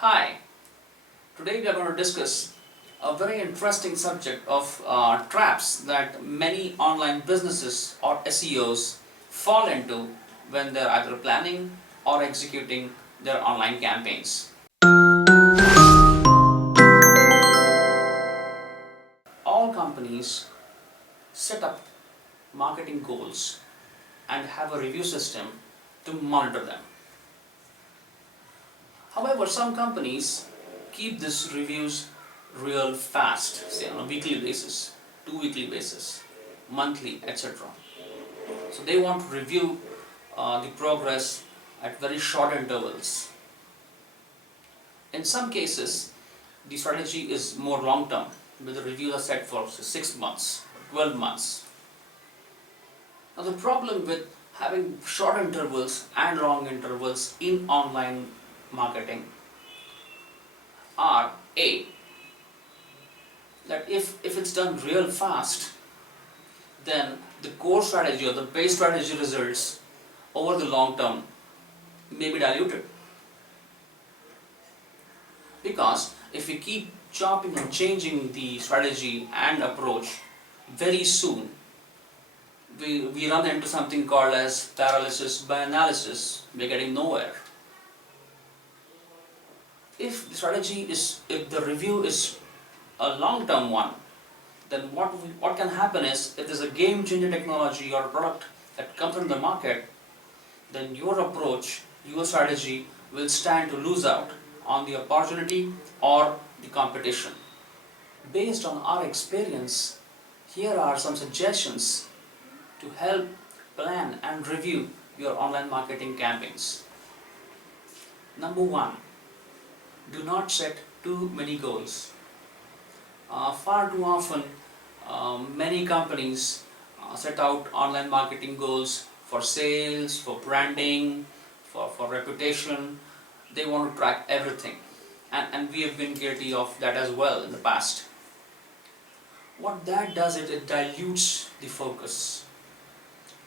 Hi, today we are going to discuss a very interesting subject of traps that many online businesses or SEOs fall into when they're either planning or executing their online campaigns. All companies set up marketing goals and have a review system to monitor them. However, some companies keep these reviews real fast, say on a weekly basis, 2 weekly basis, monthly, etc. So they want to review the progress at very short intervals. In some cases, the strategy is more long term, where the reviews are set for 6 months, 12 months. Now the problem with having short intervals and long intervals in online marketing are A, that if it's done real fast, then the core strategy or the base strategy results over the long term may be diluted. Because if we keep chopping and changing the strategy and approach very soon, we run into something called as paralysis by analysis. We're getting nowhere. If the review is a long-term one, then what can happen is, if there's a game-changing technology or product that comes on the market, then your approach, your strategy will stand to lose out on the opportunity or the competition. Based on our experience, here are some suggestions to help plan and review your online marketing campaigns. Number 1, do not set too many goals. Far too often, many companies set out online marketing goals for sales, for branding, for reputation. They want to track everything, and we have been guilty of that as well in the past. What that does is it dilutes the focus.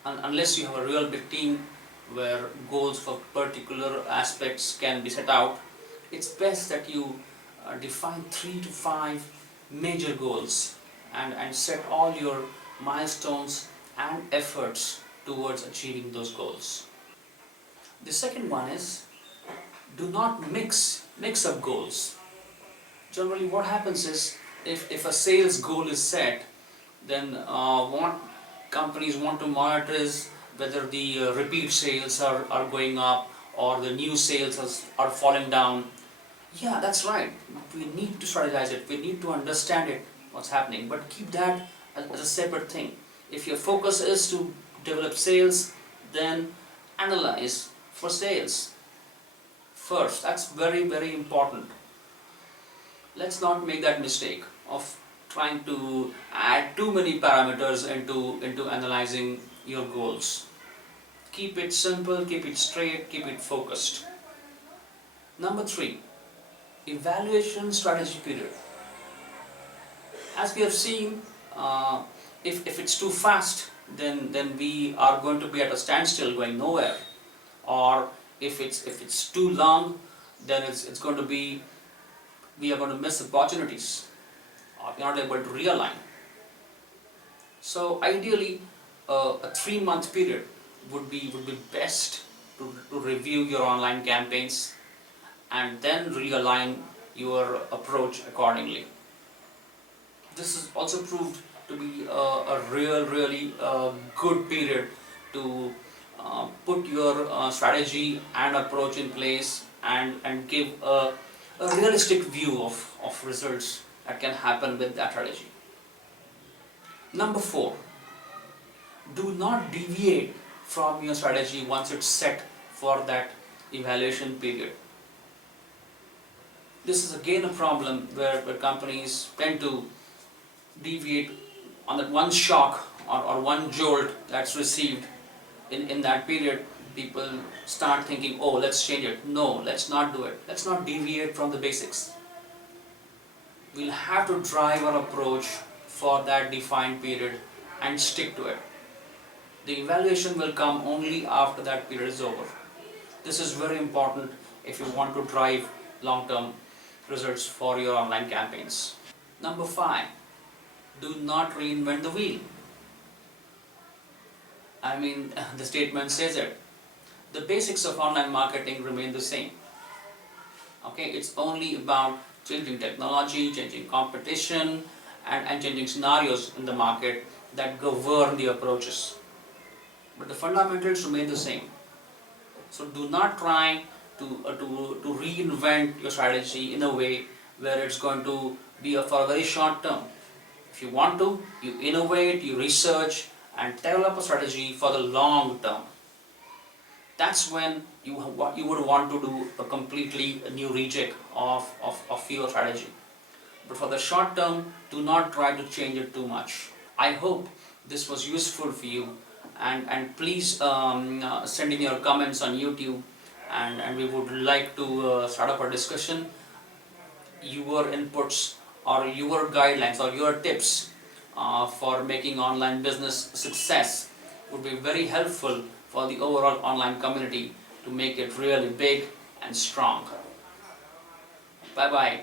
Unless you have a real big team where goals for particular aspects can be set out, it's best that you define 3 to 5 major goals and set all your milestones and efforts towards achieving those goals. The second one is, do not mix up goals. Generally what happens is, if a sales goal is set, then what companies want to monitor is whether the repeat sales are going up or the new sales are falling down. Yeah, that's right. We need to strategize it. We need to understand it, what's happening. But keep that as a separate thing. If your focus is to develop sales, then analyze for sales first. That's very, very important. Let's not make that mistake of trying to add too many parameters into analyzing your goals. Keep it simple, keep it straight, keep it focused. Number 3, evaluation strategy period. As we have seen, if it's too fast, then we are going to be at a standstill, going nowhere. Or if it's too long, then it's going to be, we are going to miss opportunities, or we are not able to realign. So ideally, a 3-month period would be best to review your online campaigns and then realign your approach accordingly. This is also proved to be a really good period to put your strategy and approach in place and give a realistic view of results that can happen with that strategy. Number 4, do not deviate from your strategy once it's set for that evaluation period. This is again a problem where companies tend to deviate on that one shock or one jolt that's received in that period. People start thinking, oh, let's change it. No, let's not do it. Let's not deviate from the basics. We'll have to drive our approach for that defined period and stick to it. The evaluation will come only after that period is over. This is very important if you want to drive long-term results for your online campaigns. Number 5, do not reinvent the wheel. I mean, the statement says it. The basics of online marketing remain the same. Okay, it's only about changing technology, changing competition, and changing scenarios in the market that govern the approaches. But the fundamentals remain the same. So do not try to reinvent your strategy in a way where it's going to be for a very short term. If you want to, you innovate, you research, and develop a strategy for the long term. That's when you would want to do a completely new rejig of your strategy. But for the short term, do not try to change it too much. I hope this was useful for you, and please send in your comments on YouTube, and we would like to start up a discussion. Your inputs or your guidelines or your tips for making online business success would be very helpful for the overall online community to make it really big and strong. Bye bye.